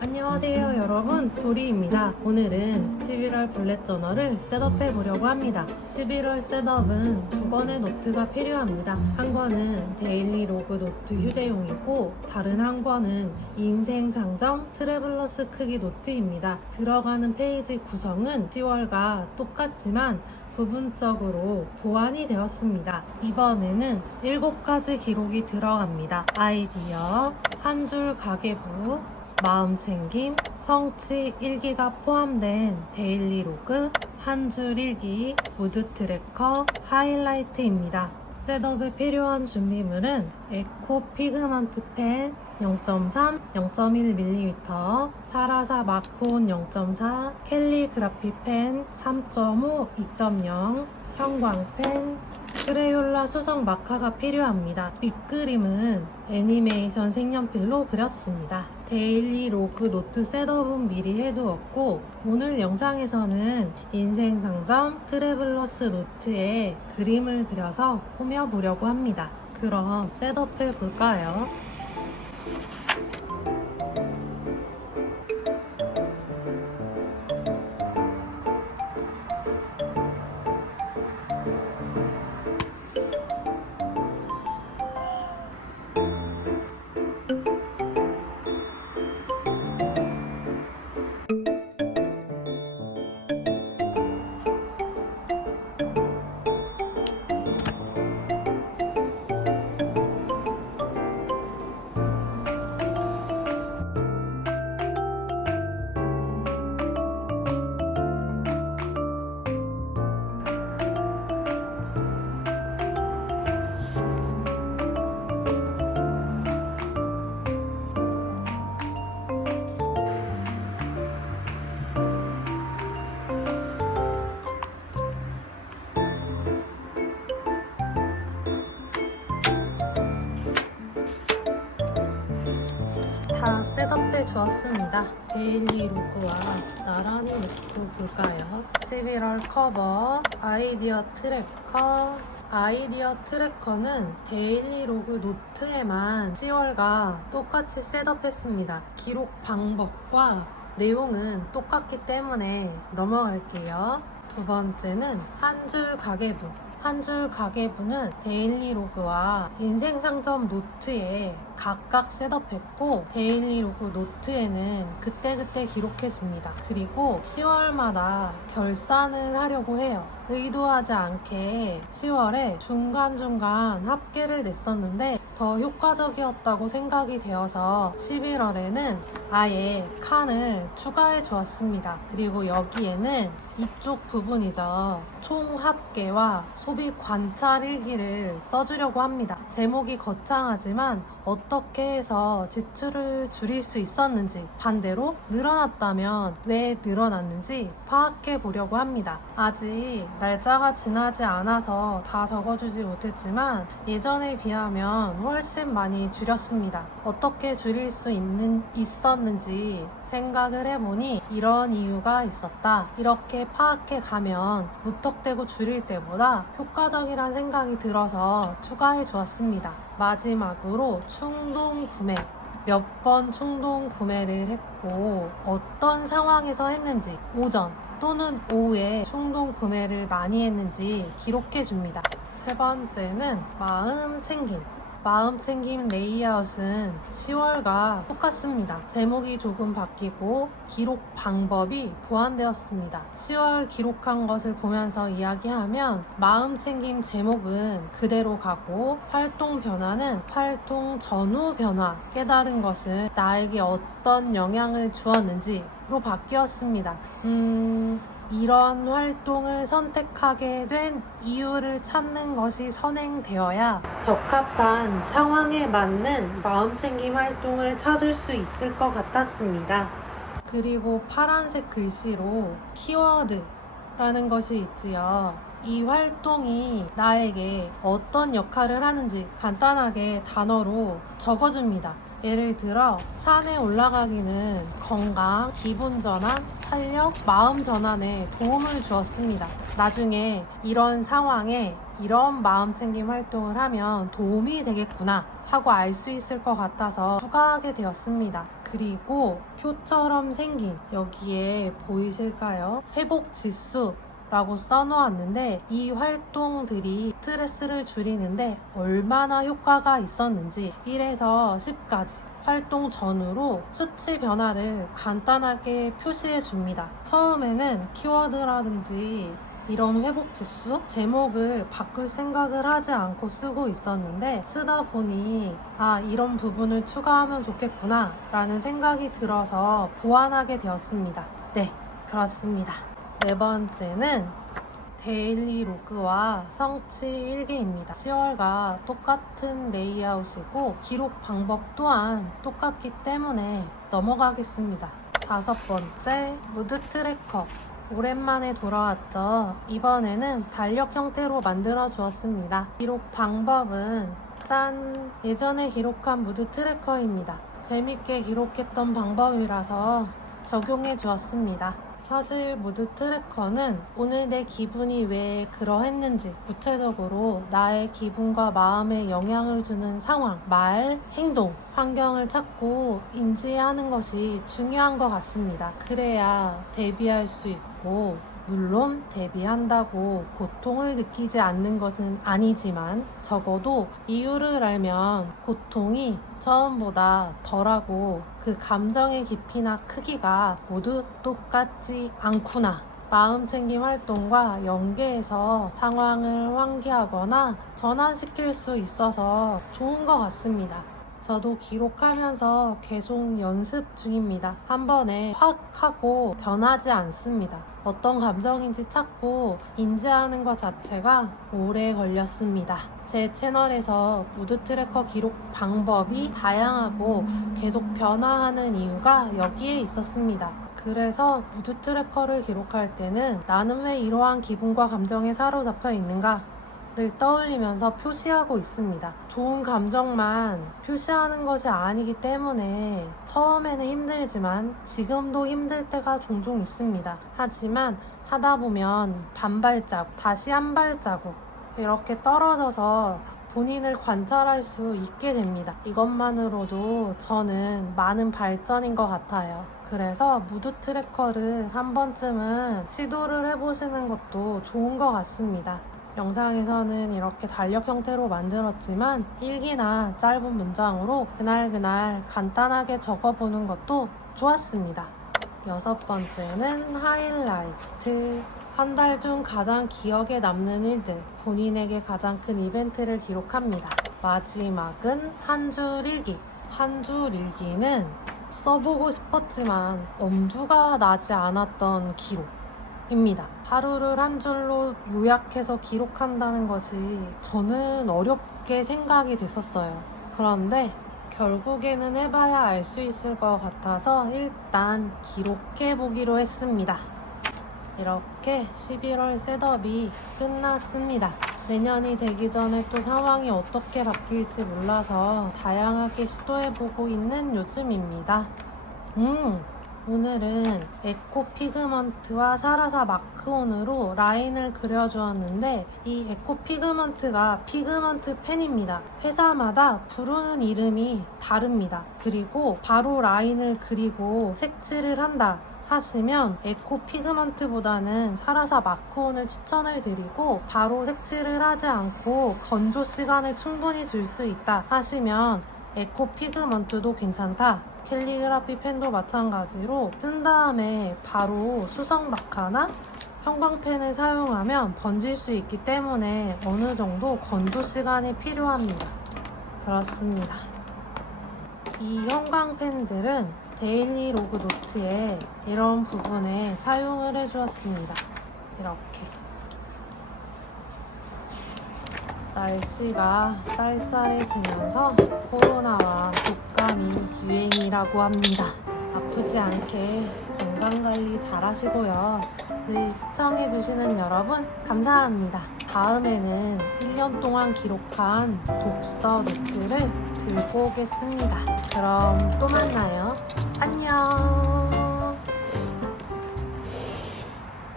안녕하세요 여러분, 도리입니다. 오늘은 11월 블랙 저널을 셋업해 보려고 합니다. 11월 셋업은 두 권의 노트가 필요합니다. 한 권은 데일리 로그 노트 휴대용이고 다른 한 권은 인생 상점 트래블러스 크기 노트입니다. 들어가는 페이지 구성은 10월과 똑같지만 부분적으로 보완이 되었습니다. 이번에는 7가지 기록이 들어갑니다. 아이디어, 한 줄 가계부, 마음챙김, 성취 일기가 포함된 데일리 로그, 한 줄 일기, 무드 트래커, 하이라이트입니다. 셋업에 필요한 준비물은 에코 피그먼트 펜 0.3, 0.1mm, 사라사 마코온 0.4, 캘리그라피 펜 3.5, 2.0, 형광펜, 크레올라 수성 마카가 필요합니다. 밑그림은 애니메이션 색연필로 그렸습니다. 데일리 로그 노트 셋업은 미리 해두었고 오늘 영상에서는 인생상점 트래블러스 노트에 그림을 그려서 꾸며보려고 합니다. 그럼 셋업해 볼까요? 다 셋업해 주었습니다. 데일리 로그와 나란히 놓고 볼까요? 11월 커버, 아이디어 트래커. 아이디어 트래커는 데일리 로그 노트에만 10월과 똑같이 셋업했습니다. 기록 방법과 내용은 똑같기 때문에 넘어갈게요. 두 번째는 한 줄 가계부. 한 줄 가계부는 데일리 로그와 인생상점 노트에 각각 셋업했고 데일리 로그 노트에는 그때그때 기록해줍니다. 그리고 10월마다 결산을 하려고 해요. 의도하지 않게 10월에 중간중간 합계를 냈었는데 더 효과적이었다고 생각이 되어서 11월에는 아예 칸을 추가해 주었습니다. 그리고 여기에는 이쪽 부분이죠. 총 합계와 소비 관찰 일기를 써주려고 합니다. 제목이 거창하지만 어떻게 해서 지출을 줄일 수 있었는지, 반대로 늘어났다면 왜 늘어났는지 파악해 보려고 합니다. 아직 날짜가 지나지 않아서 다 적어주지 못했지만 예전에 비하면 훨씬 많이 줄였습니다. 어떻게 줄일 수 있었는지 생각을 해보니 이런 이유가 있었다. 이렇게 파악해 가면 무턱대고 줄일 때보다 효과적이란 생각이 들어서 추가해 주었습니다. 마지막으로 충동 구매. 몇 번 충동 구매를 했고 어떤 상황에서 했는지, 오전 또는 오후에 충동 구매를 많이 했는지 기록해 줍니다. 세 번째는 마음 챙김. 마음 챙김 레이아웃은 10월과 똑같습니다. 제목이 조금 바뀌고 기록 방법이 보완되었습니다. 10월 기록한 것을 보면서 이야기하면 마음 챙김 제목은 그대로 가고 활동 변화는 활동 전후 변화, 깨달은 것은 나에게 어떤 영향을 주었는지로 바뀌었습니다. 이런 활동을 선택하게 된 이유를 찾는 것이 선행되어야 적합한 상황에 맞는 마음챙김 활동을 찾을 수 있을 것 같았습니다. 그리고 파란색 글씨로 키워드라는 것이 있지요. 이 활동이 나에게 어떤 역할을 하는지 간단하게 단어로 적어줍니다. 예를 들어 산에 올라가기는 건강, 기분 전환, 활력, 마음 전환에 도움을 주었습니다. 나중에 이런 상황에 이런 마음챙김 활동을 하면 도움이 되겠구나 하고 알 수 있을 것 같아서 추가하게 되었습니다. 그리고 표처럼 생긴 여기에 보이실까요? 회복 지수 라고 써놓았는데 이 활동들이 스트레스를 줄이는데 얼마나 효과가 있었는지 1에서 10까지 활동 전후로 수치 변화를 간단하게 표시해 줍니다. 처음에는 키워드라든지 이런 회복 지수 제목을 바꿀 생각을 하지 않고 쓰고 있었는데 쓰다 보니 이런 부분을 추가하면 좋겠구나 라는 생각이 들어서 보완하게 되었습니다. 네, 그렇습니다. 네 번째는 데일리 로그와 성취 일기입니다. 10월과 똑같은 레이아웃이고 기록 방법 또한 똑같기 때문에 넘어가겠습니다. 다섯 번째, 무드 트래커. 오랜만에 돌아왔죠. 이번에는 달력 형태로 만들어 주었습니다. 기록 방법은 짠! 예전에 기록한 무드 트래커입니다. 재밌게 기록했던 방법이라서 적용해 주었습니다. 사실 무드 트래커는 오늘 내 기분이 왜 그러했는지 구체적으로 나의 기분과 마음에 영향을 주는 상황, 말, 행동, 환경을 찾고 인지하는 것이 중요한 것 같습니다. 그래야 대비할 수 있고 물론 대비한다고 고통을 느끼지 않는 것은 아니지만 적어도 이유를 알면 고통이 처음보다 덜하고 그 감정의 깊이나 크기가 모두 똑같지 않구나. 마음챙김 활동과 연계해서 상황을 환기하거나 전환시킬 수 있어서 좋은 것 같습니다. 저도 기록하면서 계속 연습 중입니다. 한 번에 확 하고 변하지 않습니다. 어떤 감정인지 찾고 인지하는 것 자체가 오래 걸렸습니다. 제 채널에서 무드 트래커 기록 방법이 다양하고 계속 변화하는 이유가 여기에 있었습니다. 그래서 무드 트래커를 기록할 때는 나는 왜 이러한 기분과 감정에 사로잡혀 있는가? 를 떠올리면서 표시하고 있습니다. 좋은 감정만 표시하는 것이 아니기 때문에 처음에는 힘들지만 지금도 힘들 때가 종종 있습니다. 하지만 하다 보면 반발자국, 다시 한 발자국 이렇게 떨어져서 본인을 관찰할 수 있게 됩니다. 이것만으로도 저는 많은 발전인 것 같아요. 그래서 무드 트래커를 한 번쯤은 시도를 해보시는 것도 좋은 것 같습니다. 영상에서는 이렇게 달력 형태로 만들었지만 일기나 짧은 문장으로 그날 간단하게 적어보는 것도 좋았습니다. 여섯 번째는 하이라이트. 한 달 중 가장 기억에 남는 일들, 본인에게 가장 큰 이벤트를 기록합니다. 마지막은 한 줄 일기. 한 줄 일기는 써보고 싶었지만 엄두가 나지 않았던 기록입니다. 하루를 한 줄로 요약해서 기록한다는 것이 저는 어렵게 생각이 됐었어요. 그런데 결국에는 해봐야 알 수 있을 것 같아서 일단 기록해 보기로 했습니다. 이렇게 11월 셋업이 끝났습니다. 내년이 되기 전에 또 상황이 어떻게 바뀔지 몰라서 다양하게 시도해보고 있는 요즘입니다. 오늘은 에코 피그먼트와 사라사 마크온으로 라인을 그려주었는데 이 에코 피그먼트가 피그먼트 펜입니다. 회사마다 부르는 이름이 다릅니다. 그리고 바로 라인을 그리고 색칠을 한다 하시면 에코 피그먼트보다는 사라사 마크온을 추천을 드리고 바로 색칠을 하지 않고 건조 시간을 충분히 줄 수 있다 하시면 에코 피그먼트도 괜찮다. 캘리그라피 펜도 마찬가지로 쓴 다음에 바로 수성 마카나 형광펜을 사용하면 번질 수 있기 때문에 어느 정도 건조 시간이 필요합니다. 그렇습니다. 이 형광펜들은 데일리 로그 노트에 이런 부분에 사용을 해주었습니다. 이렇게 날씨가 쌀쌀해지면서 코로나와 독감이 유행이라고 합니다. 아프지 않게 건강관리 잘 하시고요. 늘 시청해주시는 여러분 감사합니다. 다음에는 1년 동안 기록한 독서 노트를 들고 오겠습니다. 그럼 또 만나요. 안녕.